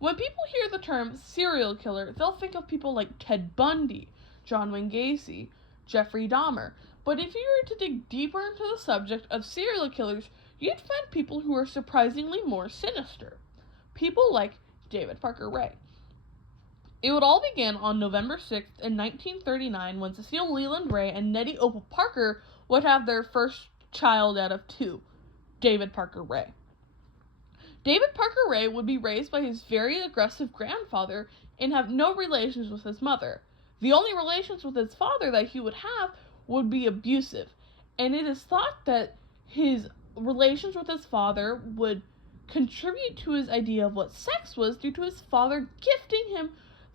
When people hear the term serial killer, they'll think of people like Ted Bundy, John Wayne Gacy, Jeffrey Dahmer. But if you were to dig deeper into the subject of serial killers, you'd find people who are surprisingly more sinister. People like David Parker Ray. It would all begin on November 6th in 1939 when Cecile Leland Ray and Nettie Opal Parker would have their first child out of two, David Parker Ray. David Parker Ray would be raised by his very aggressive grandfather and have no relations with his mother. The only relations with his father that he would have would be abusive, and it is thought that his relations with his father would contribute to his idea of what sex was due to his father gifting him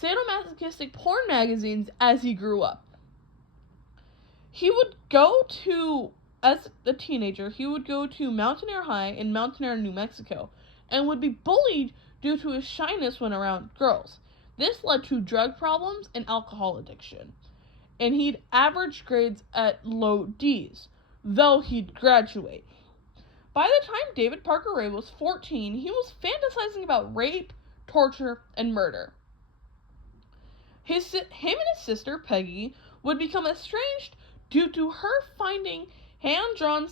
sadomasochistic porn magazines as he grew up. As a teenager, he would go to Mountaineer High in Mountaineer, New Mexico, and would be bullied due to his shyness when around girls. This led to drug problems and alcohol addiction, and he'd average grades at low D's, though he'd graduate. By the time David Parker Ray was 14, he was fantasizing about rape, torture, and murder. Him and his sister, Peggy, would become estranged due to her finding hand-drawn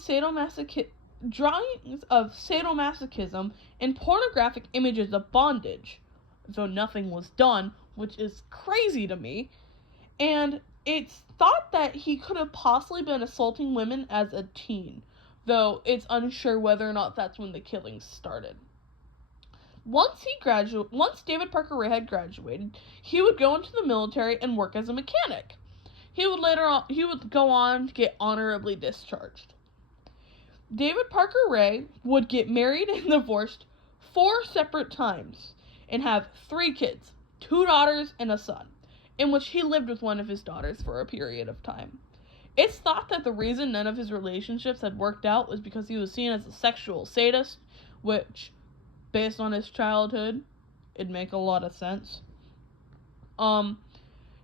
drawings of sadomasochism and pornographic images of bondage, though nothing was done, which is crazy to me. And it's thought that he could have possibly been assaulting women as a teen, though it's unsure whether or not that's when the killings started. Once David Parker Ray had graduated, he would go into the military and work as a mechanic. He would go on to get honorably discharged. David Parker Ray would get married and divorced 4 separate times and have 3 kids, 2 daughters and a son, in which he lived with one of his daughters for a period of time. It's thought that the reason none of his relationships had worked out was because he was seen as a sexual sadist, which, based on his childhood, it'd make a lot of sense.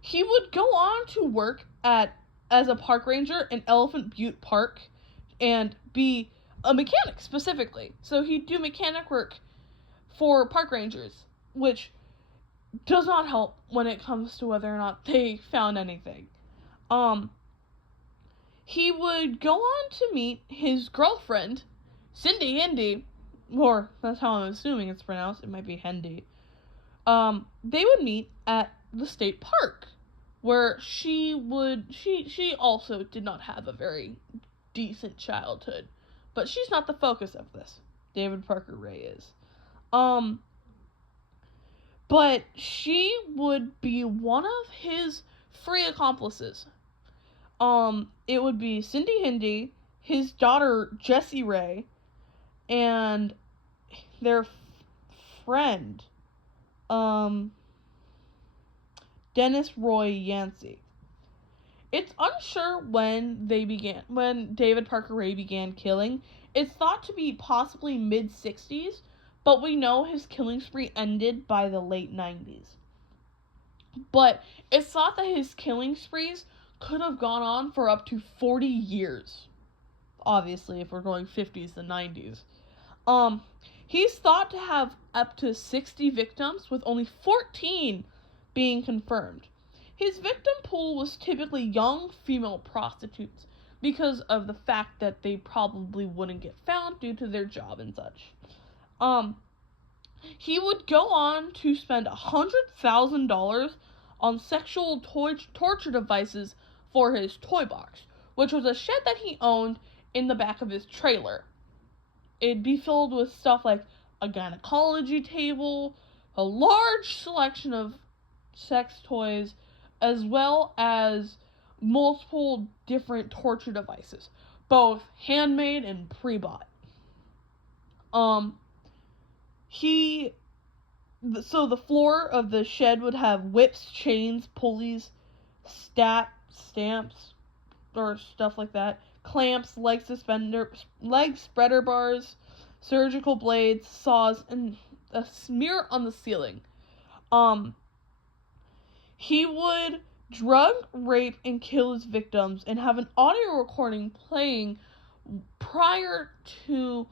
He would go on to work as a park ranger in Elephant Butte Park and be a mechanic specifically. So he'd do mechanic work for park rangers, which does not help when it comes to whether or not they found anything. He would go on to meet his girlfriend, Cindy Hendy, or that's how I'm assuming it's pronounced. It might be Hendy. They would meet at the state park, where she also did not have a very decent childhood, but she's not the focus of this. David Parker Ray is. But she would be one of his 3 accomplices. It would be Cindy Hendy, his daughter Jessie Ray, and their friend, Dennis Roy Yancey. It's unsure when David Parker Ray began killing. It's thought to be possibly mid-60s, but we know his killing spree ended by the late 90s. But it's thought that his killing sprees could have gone on for up to 40 years. Obviously, if we're going 50s to 90s. He's thought to have up to 60 victims, with only 14 being confirmed. His victim pool was typically young female prostitutes because of the fact that they probably wouldn't get found due to their job and such. He would go on to spend $100,000 on sexual torture devices for his toy box, which was a shed that he owned in the back of his trailer. It'd be filled with stuff like a gynecology table, a large selection of sex toys, as well as multiple different torture devices, both handmade and pre-bought. So the floor of the shed would have whips, chains, pulleys, stamps, or stuff like that, clamps, leg spreader bars, surgical blades, saws, and a mirror on the ceiling. He would drug, rape, and kill his victims and have an audio recording playing prior to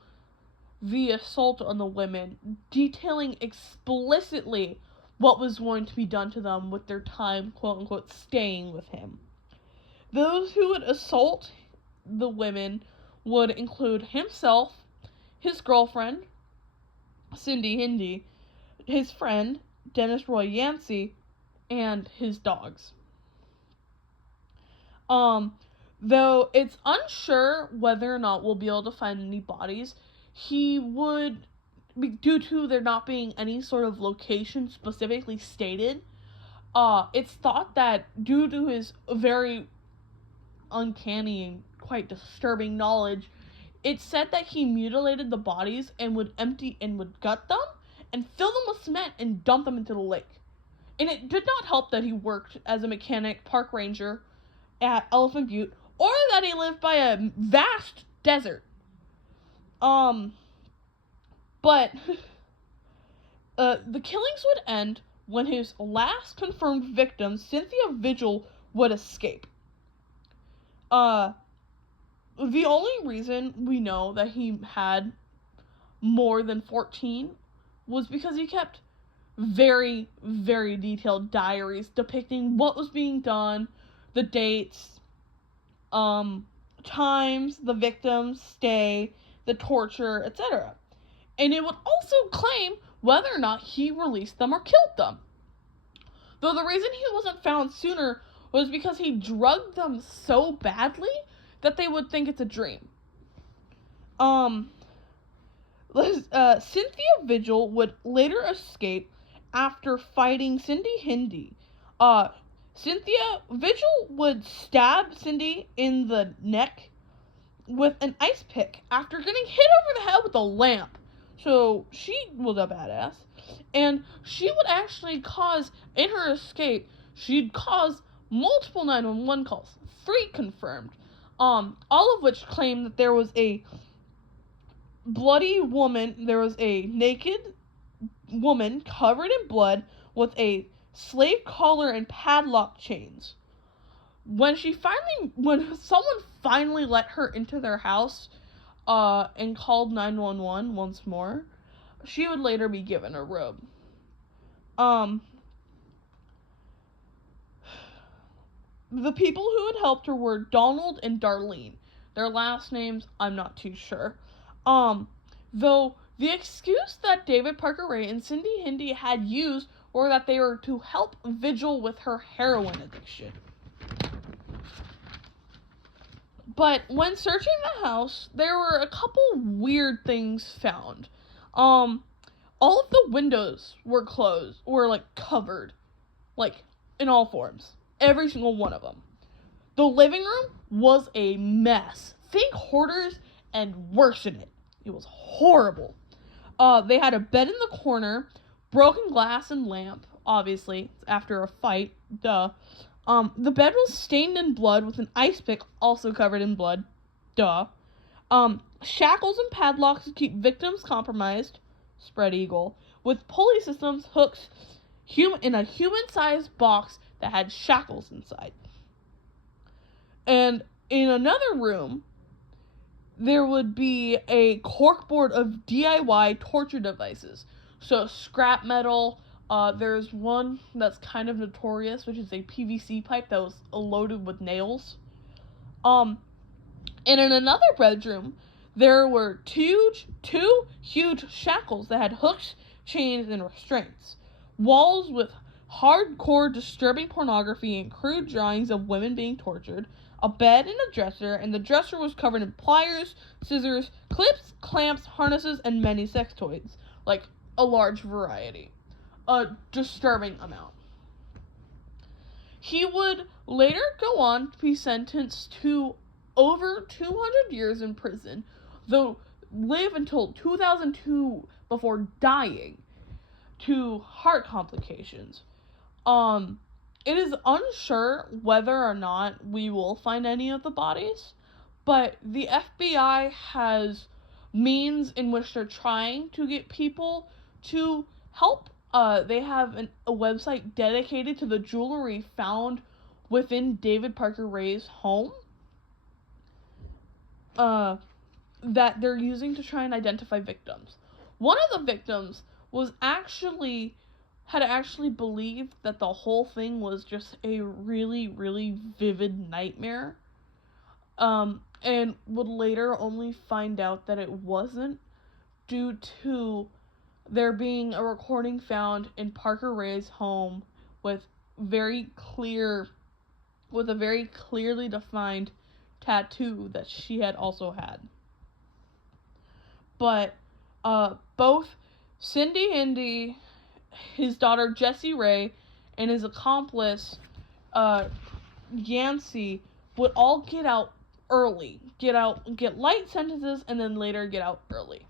the assault on the women, detailing explicitly what was going to be done to them with their time, quote unquote, staying with him. Those who would assault the women would include himself, his girlfriend, Cindy Hindi, his friend, Dennis Roy Yancey, and his dogs. Though it's unsure whether or not we'll be able to find any bodies, he would, due to there not being any sort of location specifically stated, it's thought that due to his very uncanny and quite disturbing knowledge, it's said that he mutilated the bodies and would gut them and fill them with cement and dump them into the lake. And it did not help that he worked as a mechanic park ranger at Elephant Butte, or that he lived by a vast desert. But the killings would end when his last confirmed victim, Cynthia Vigil, would escape. The only reason we know that he had more than 14 was because he kept very, very detailed diaries depicting what was being done, the dates, times, the victim's stay, the torture, etc. And it would also claim whether or not he released them or killed them. Though the reason he wasn't found sooner was because he drugged them so badly that they would think it's a dream. Cynthia Vigil would later escape after fighting Cindy Hindi. Cynthia Vigil would stab Cindy in the neck with an ice pick after getting hit over the head with a lamp. So she was a badass. And she would actually cause, in her escape, she'd cause multiple 911 calls. 3 confirmed. All of which claimed that there was a bloody woman, there was a naked woman covered in blood with a slave collar and padlock chains. When someone finally let her into their house, and called 911 once more, she would later be given a robe. The people who had helped her were Donald and Darlene. Their last names, I'm not too sure. Though the excuse that David Parker Ray and Cindy Hindi had used were that they were to help Vigil with her heroin addiction. But when searching the house, there were a couple weird things found. All of the windows were closed, or covered, in all forms. Every single one of them. The living room was a mess. Think Hoarders and worse in it. It was horrible. They had a bed in the corner, broken glass and lamp, obviously, after a fight, duh. The bed was stained in blood with an ice pick also covered in blood, duh. Shackles and padlocks to keep victims compromised, spread eagle, with pulley systems, hooks, in a human-sized box that had shackles inside. And in another room, there would be a corkboard of DIY torture devices. So scrap metal, there's one that's kind of notorious, which is a PVC pipe that was loaded with nails. And in another bedroom, there were two huge shackles that had hooks, chains, and restraints. Walls with hardcore disturbing pornography and crude drawings of women being tortured. A bed and a dresser, and the dresser was covered in pliers, scissors, clips, clamps, harnesses, and many sex toys. A large variety. A disturbing amount. He would later go on to be sentenced to over 200 years in prison, though live until 2002 before dying to heart complications. It is unsure whether or not we will find any of the bodies, but the FBI has means in which they're trying to get people to help. They have a website dedicated to the jewelry found within David Parker Ray's home. that they're using to try and identify victims. One of the victims was actually had actually believed that the whole thing was just a really, really vivid nightmare, and would later only find out that it wasn't, due to there being a recording found in Parker Ray's home with a very clearly defined tattoo that she had also had. But both Cindy Indy, his daughter Jessie Ray, and his accomplice Yancey would all get out early, get light sentences, and then later get out early.